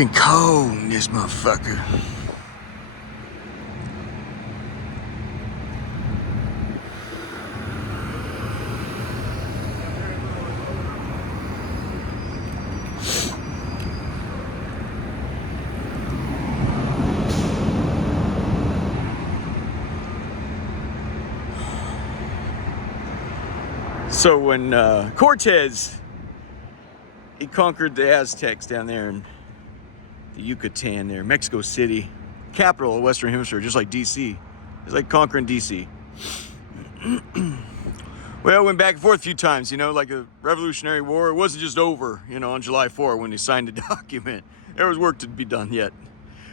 Fucking cold in this motherfucker. So when Cortez, he conquered the Aztecs down there in the Yucatan there, Mexico City, capital of the Western Hemisphere, just like DC. It's like conquering DC. Well, went back and forth a few times, you know, like the Revolutionary War. It wasn't just over, you know, on July 4 when they signed the document. There was work to be done yet.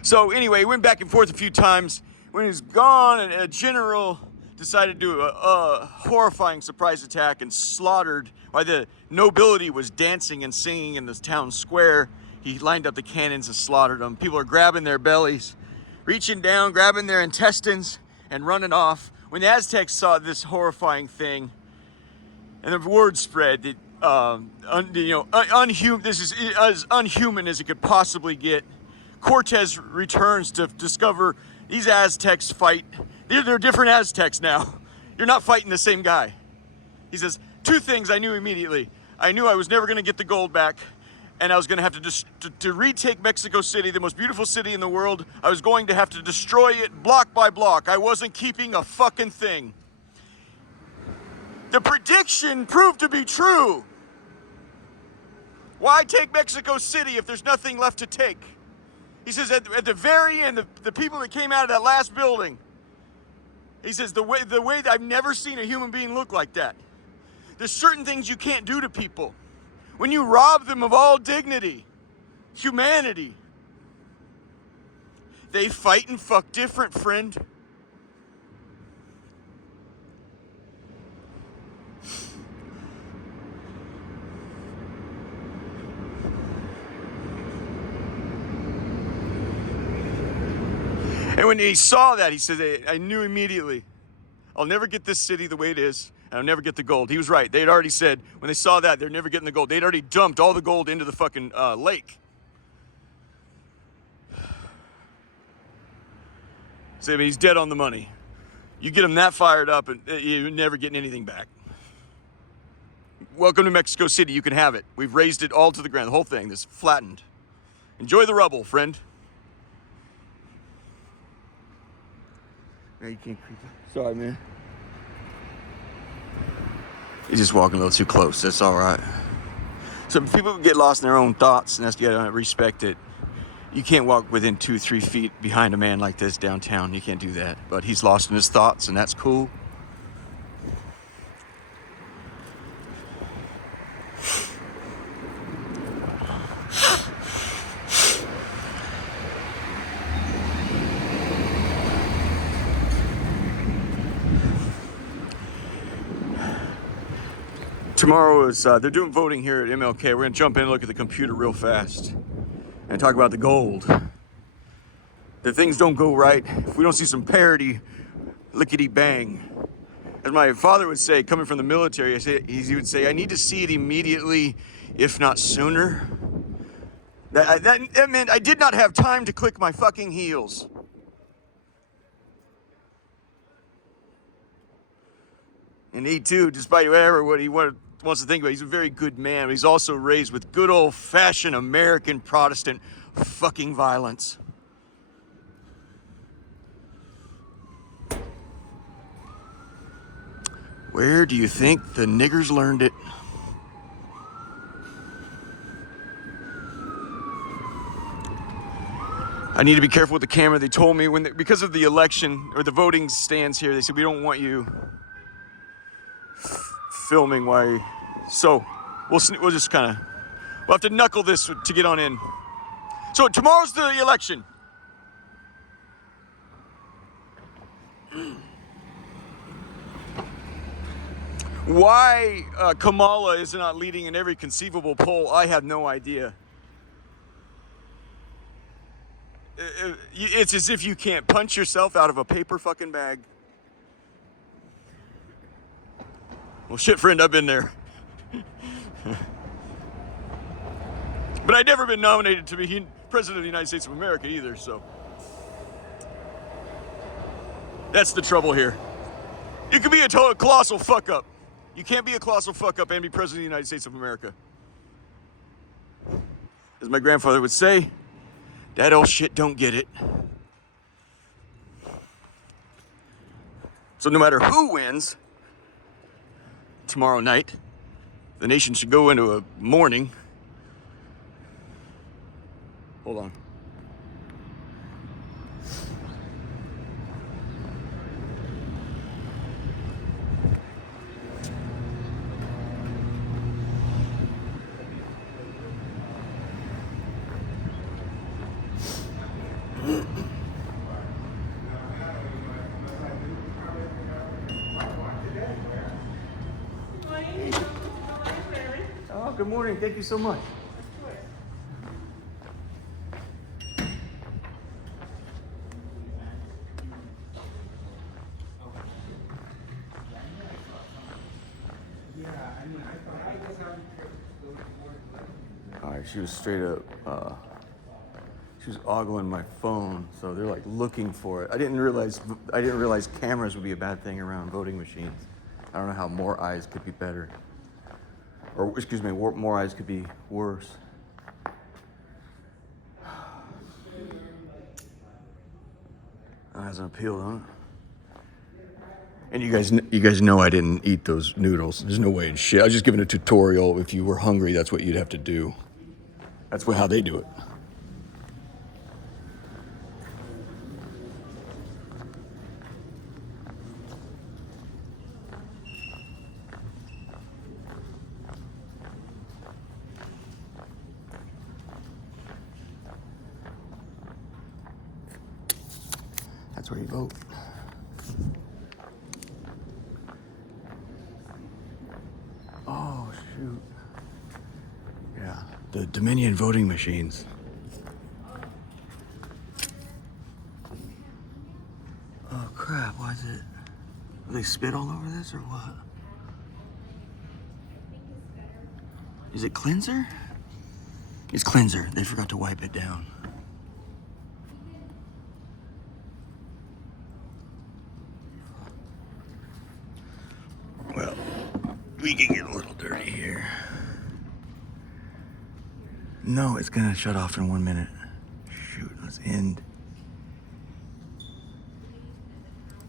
So anyway, went back and forth a few times. When he was gone, a general decided to do a horrifying surprise attack and slaughtered, while the nobility was dancing and singing in the town square. He lined up the cannons and slaughtered them. People are grabbing their bellies, reaching down, grabbing their intestines, and running off. When the Aztecs saw this horrifying thing, and the word spread that, this is as unhuman as it could possibly get. Cortez returns to discover these Aztecs fight. They're different Aztecs now. You're not fighting the same guy. He says, two things I knew immediately. I knew I was never going to get the gold back, and I was going to have to retake Mexico City, the most beautiful city in the world. I was going to have to destroy it block by block. I wasn't keeping a fucking thing. The prediction proved to be true. Why take Mexico City if there's nothing left to take? He says at the very end, the people that came out of that last building, he says the way that I've never seen a human being look like that. There's certain things you can't do to people. When you rob them of all dignity, humanity, they fight and fuck different, friend. And when he saw that, he said, I knew immediately, I'll never get this city the way it is, and I'll never get the gold. He was right. They had already said, when they saw that, they're never getting the gold. They'd already dumped all the gold into the fucking lake. So he's dead on the money. You get him that fired up, and you're never getting anything back. Welcome to Mexico City. You can have it. We've raised it all to the ground. The whole thing is flattened. Enjoy the rubble, friend. No, you can't creep up. Sorry, man. He's just walking a little too close. That's all right. So people get lost in their own thoughts, and that's, you gotta respect it. You can't walk within 2-3 feet behind a man like this downtown. You can't do that. But he's lost in his thoughts, and that's cool. Tomorrow is, they're doing voting here at MLK. We're going to jump in and look at the computer real fast and talk about the gold. If things don't go right, if we don't see some parity, lickety bang. As my father would say, coming from the military, he would say, I need to see it immediately, if not sooner. That meant I did not have time to click my fucking heels. And he too, despite what he wants to think about, he's a very good man, but he's also raised with good old-fashioned American Protestant fucking violence. Where do you think the niggers learned it? I need to be careful with the camera. They told me because of the election or the voting stands here, they said we don't want you filming while so we'll just kind of we'll have to knuckle this to get on in. So tomorrow's the election. Why Kamala is not leading in every conceivable poll, I have no idea. It's as if you can't punch yourself out of a paper fucking bag. Well, shit, friend, I've been there. But I'd never been nominated to be president of the United States of America either, so. That's the trouble here. You can be a total colossal fuck up. You can't be a colossal fuck up and be president of the United States of America. As my grandfather would say, that old shit don't get it. So no matter who wins tomorrow night, the nation should go into a mourning. Hold on. Oh, good morning. Thank you so much. All right, she was straight up, she was ogling my phone, so they're like looking for it. I didn't realize cameras would be a bad thing around voting machines. I don't know how more eyes could be better. Or, excuse me, more eyes could be worse. That hasn't appealed, huh? And you guys know I didn't eat those noodles. There's no way in shit. I was just giving a tutorial. If you were hungry, that's what you'd have to do. That's how they do it. That's where you vote. Oh, shoot. Yeah, the Dominion voting machines. Oh, crap. Why is it? Do they spit all over this or what? Is it cleanser? It's cleanser. They forgot to wipe it down. Well, we can get a little dirty here. No, it's gonna shut off in 1 minute. Shoot, let's end. You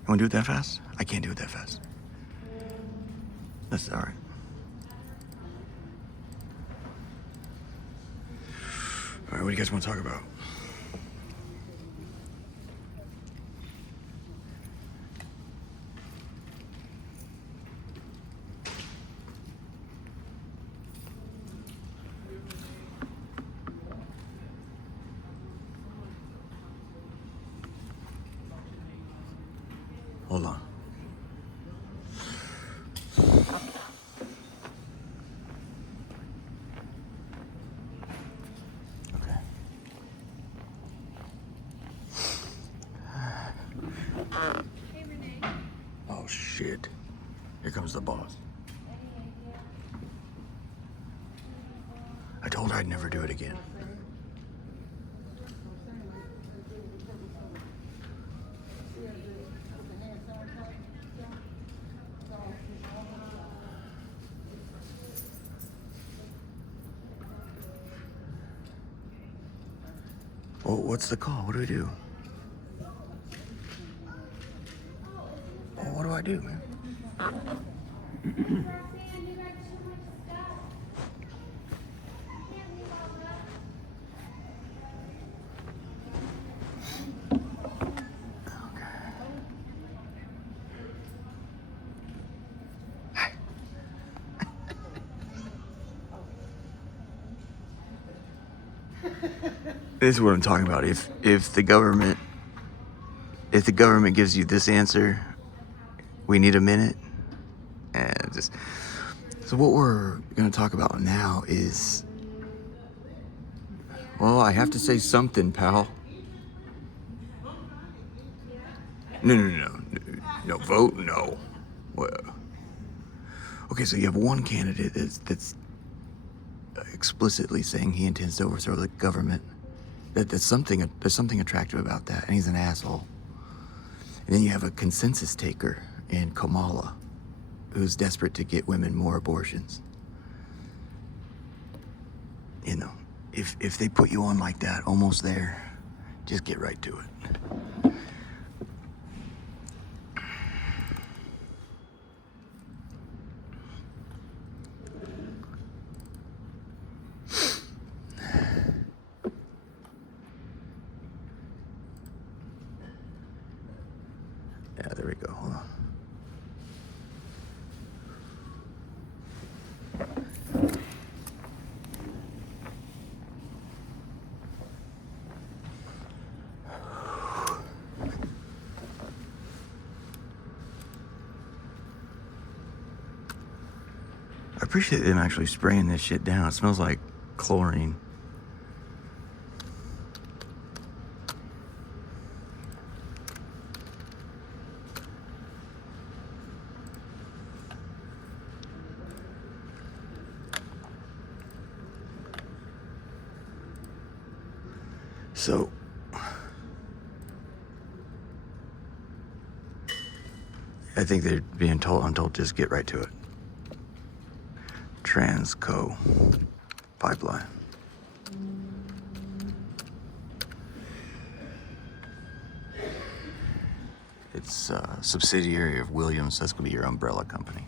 wanna do it that fast? I can't do it that fast. That's all right. All right, what do you guys want to talk about? Hold on. Okay. Hey, Renee. Oh, shit. Here comes the boss. I told her I'd never do it again. Well, what's the call? What do we do? Well, what do I do, man? This is what I'm talking about. If the government gives you this answer, we need a minute. And just so what we're gonna talk about now is, well, I have to say something, pal. No, vote no. Well, okay, so you have one candidate that's explicitly saying he intends to overthrow the government. There's something attractive about that, and he's an asshole. And then you have a consensus taker in Kamala, who's desperate to get women more abortions. You know, if they put you on like that, almost there, just get right to it. Yeah, there we go. Hold on. I appreciate them actually spraying this shit down. It smells like chlorine. So, I think they're being told, I'm told, just get right to it. Transco pipeline. It's a subsidiary of Williams. That's going to be your umbrella company.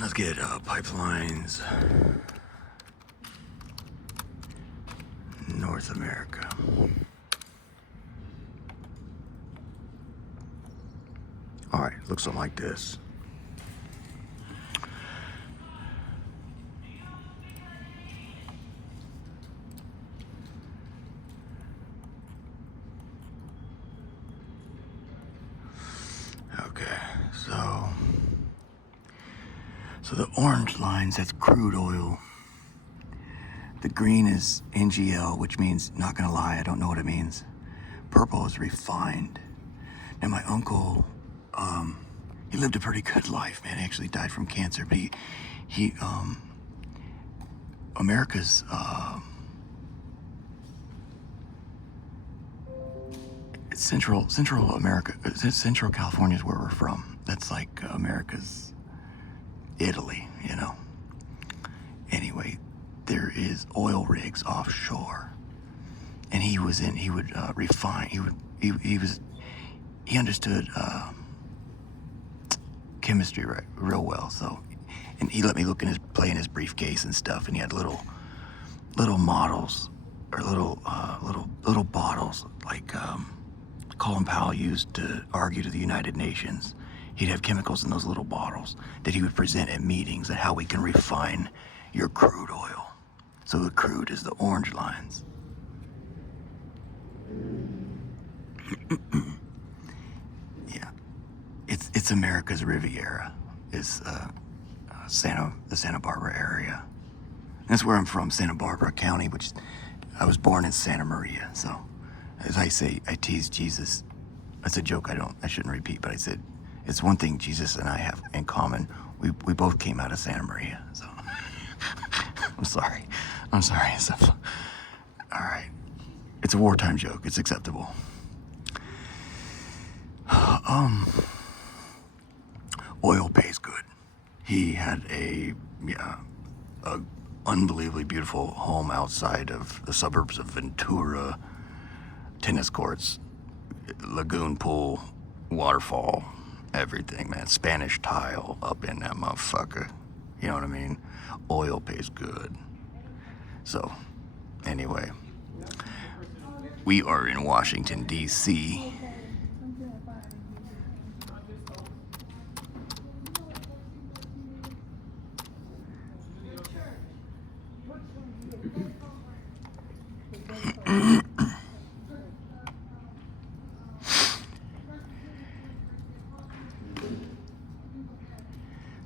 Let's get pipelines. North America. All right, looks something like this. Okay, so the orange lines, that's crude oil. The green is NGL, which means, not gonna lie, I don't know what it means. Purple is refined. Now my uncle, he lived a pretty good life, man. He actually died from cancer, but he America's, Central America, Central California is where we're from. That's like America's Italy, you know. Anyway, there is oil rigs offshore, and he would refine. He understood chemistry real well. So, and he let me play in his briefcase and stuff, and he had little models or little bottles like Colin Powell used to argue to the United Nations. He'd have chemicals in those little bottles that he would present at meetings and how we can refine your crude oil. So the crude is the orange lines. Yeah, it's America's Riviera. Is the Santa Barbara area. That's where I'm from, Santa Barbara County, which I was born in Santa Maria. So, as I say, I tease Jesus. That's a joke I shouldn't repeat, but I said, it's one thing Jesus and I have in common. We both came out of Santa Maria, so. I'm sorry. So, all right. It's a wartime joke. It's acceptable. Oil pays good. He had a unbelievably beautiful home outside of the suburbs of Ventura. Tennis courts, lagoon pool, waterfall, everything, man. Spanish tile up in that motherfucker. You know what I mean? Oil pays good. So, anyway, we are in Washington, D.C.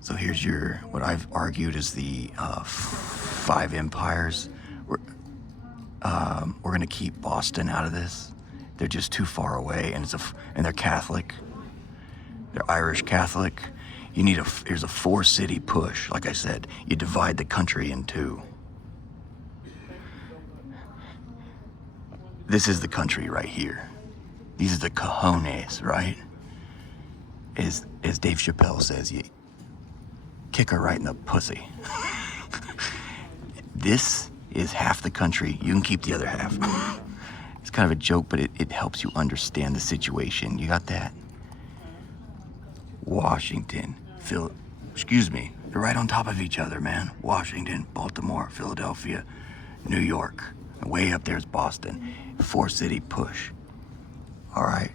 So here's what I've argued is the 5 empires. We're gonna keep Boston out of this. They're just too far away, and they're Catholic. They're Irish Catholic. You need here's a 4-city push. Like I said, you divide the country in two. This is the country right here. These are the cojones, right? As Dave Chappelle says, you kick her right in the pussy. This is half the country. You can keep the other half. It's kind of a joke, but it helps you understand the situation. You got that? Washington, excuse me, they're right on top of each other, man. Washington, Baltimore, Philadelphia, New York. And way up there is Boston. 4-city push. All right.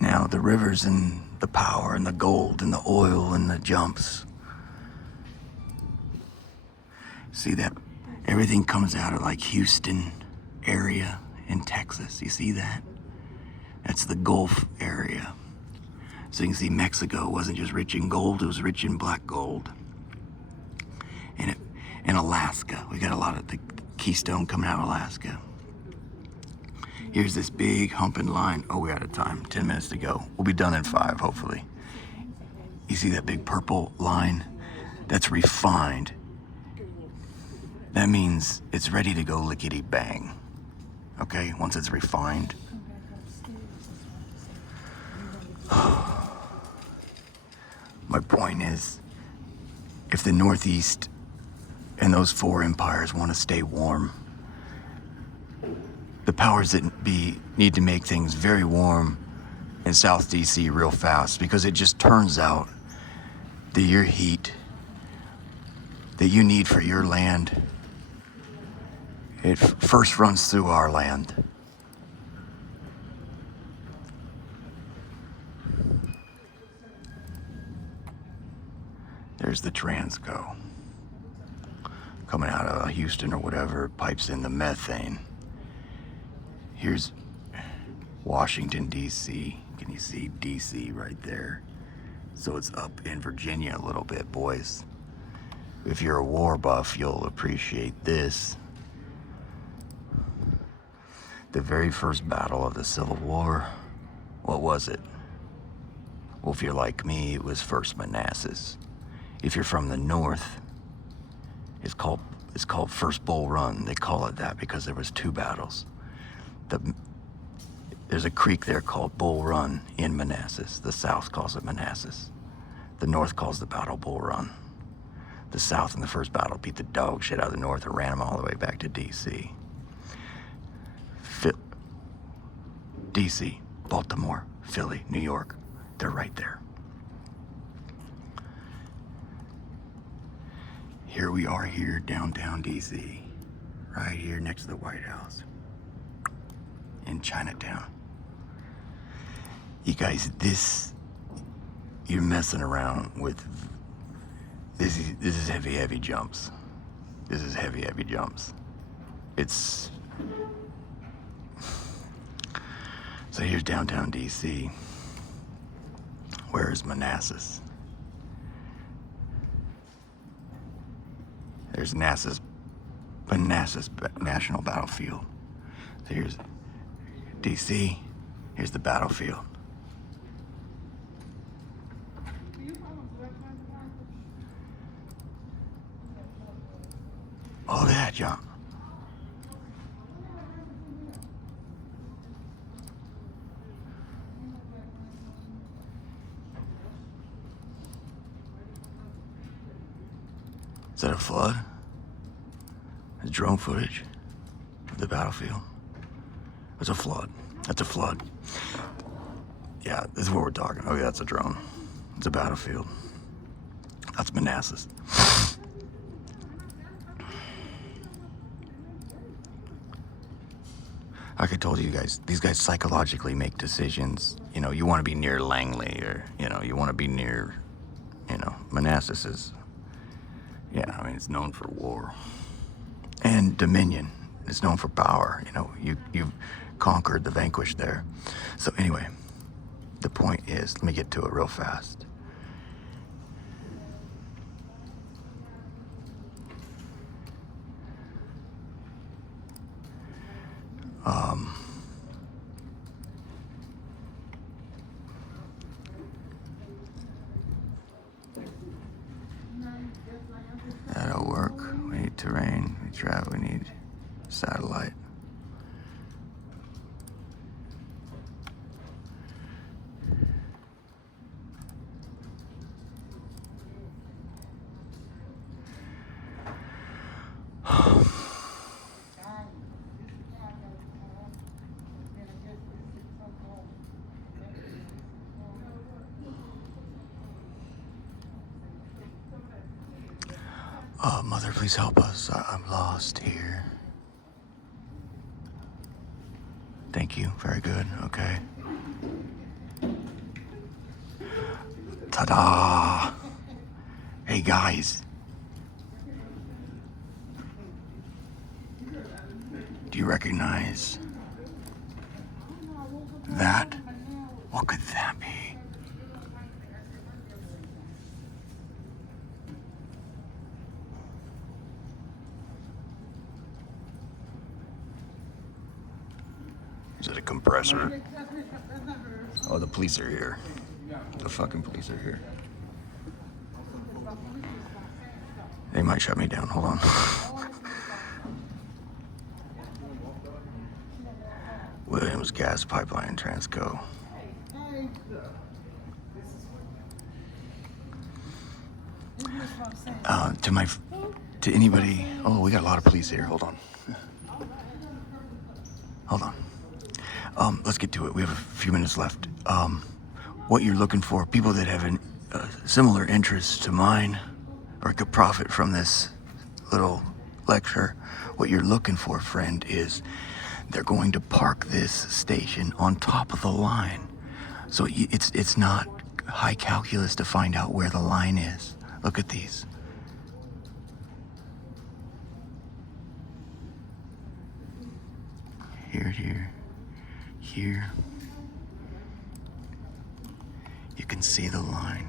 Now, the rivers and the power and the gold and the oil and the jumps. See that? Everything comes out of like Houston area in Texas. You see that? That's the Gulf area. So you can see Mexico wasn't just rich in gold, it was rich in black gold. And Alaska, we got a lot of the Keystone coming out of Alaska. Here's this big humping line. Oh, we're out of time, 10 minutes to go. We'll be done in 5, hopefully. You see that big purple line? That's refined. That means it's ready to go lickety bang. Okay, once it's refined. My point is, if the Northeast and those 4 empires want to stay warm, the powers that need to make things very warm in South DC real fast, because it just turns out that your heat that you need for your land, it first runs through our land. There's the Transco. Coming out of Houston or whatever, pipes in the methane. Here's Washington, D.C. Can you see D.C. right there? So it's up in Virginia a little bit, boys. If you're a war buff, you'll appreciate this. The very first battle of the Civil War, what was it? Well, if you're like me, it was First Manassas. If you're from the north, it's called First Bull Run. They call it that because there was 2 battles. There's a creek there called Bull Run in Manassas. The south calls it Manassas. The north calls the battle Bull Run. The south in the first battle beat the dog shit out of the north and ran them all the way back to D.C. D.C., Baltimore, Philly, New York, they're right there. Here we are here, downtown D.C., right here next to the White House, in Chinatown. You guys, you're messing around with, this is heavy jumps. This is heavy jumps. So here's downtown D.C. Where is Manassas? There's Manassas National Battlefield. So here's D.C., here's the battlefield. Oh, look at that jump. Is that a flood? Is drone footage of the battlefield? It's a flood. That's a flood. Yeah, this is what we're talking. Oh, yeah, that's a drone. It's a battlefield. That's Manassas. Like I told you guys, these guys psychologically make decisions. You know, you want to be near Langley, or, you know, you want to be near, Manassas is, yeah, I mean, it's known for war. And dominion. It's known for power. You know, you've conquered the vanquished there. So anyway, the point is, let me get to it real fast. That's right, we need satellite. Mother, please help us. I'm lost here. Thank you. Very good. Okay. Ta-da! Hey, guys. Do you recognize that? What could that be? Is it a compressor? Oh, the police are here. The fucking police are here. They might shut me down. Hold on. Williams Gas Pipeline Transco. To anybody. Oh, we got a lot of police here. Hold on. Hold on. Let's get to it. We have a few minutes left. What you're looking for, people that have similar interests to mine or could profit from this little lecture, what you're looking for, friend, is they're going to park this station on top of the line. So it's not high calculus to find out where the line is. Look at these. Here. You can see the line.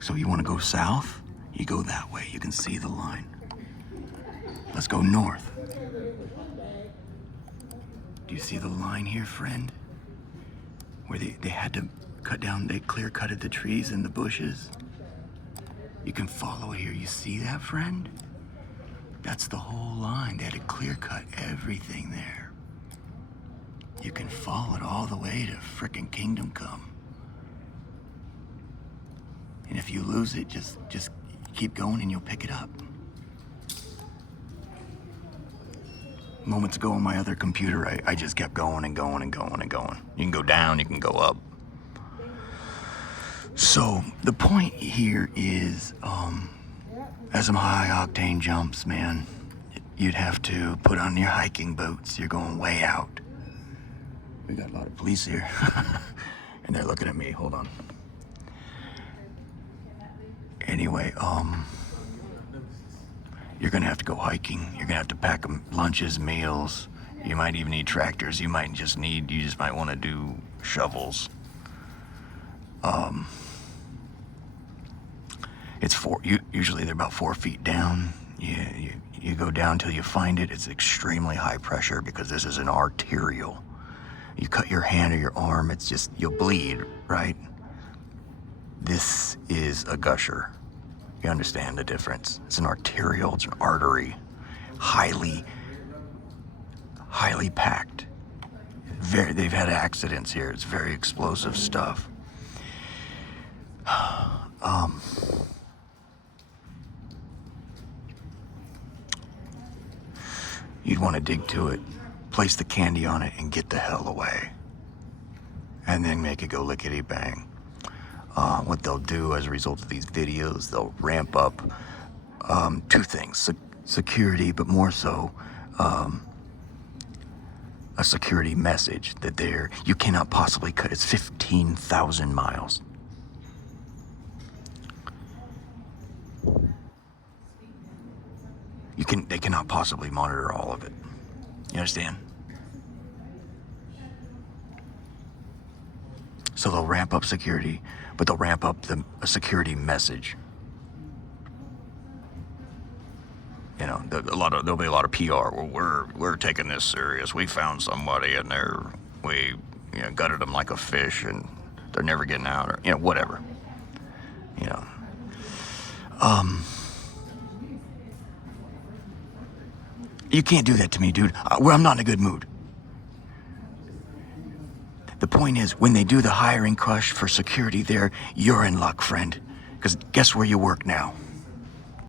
So you want to go south? You go that way. You can see the line. Let's go north. Do you see the line here, friend? Where they had to cut down, they clear-cutted the trees and the bushes. You can follow here. You see that, friend? That's the whole line. They had to clear-cut everything there. You can follow it all the way to frickin' Kingdom Come. And if you lose it, just keep going and you'll pick it up. Moments ago on my other computer, I just kept going and going and going and going. You can go down, you can go up. So the point here is, as some high octane jumps, man, you'd have to put on your hiking boots. You're going way out. We got a lot of police here. And they're looking at me. Hold on. Anyway, you're gonna have to go hiking. You're gonna have to pack lunches, meals. You might even need tractors. You just might want to do shovels. Usually they're about 4 feet down. You go down till you find it. It's extremely high pressure because this is an arterial. You cut your hand or your arm, it's just, you'll bleed, right? This is a gusher. You understand the difference? It's an arterial, it's an artery. Highly packed. They've had accidents here. It's very explosive stuff. You'd want to dig to it, place the candy on it, and get the hell away. And then make it go lickety-bang. What they'll do as a result of these videos, they'll ramp up two things. Security, but more so a security message that you cannot possibly cut. It's 15,000 miles. They cannot possibly monitor all of it. You understand? So they'll ramp up security, but they'll ramp up a security message. You know, there'll be a lot of PR. Well, we're taking this serious. We found somebody and we gutted them like a fish, and they're never getting out, or whatever. You can't do that to me, dude. I'm not in a good mood. The point is, when they do the hiring crush for security there, you're in luck, friend. Because guess where you work now?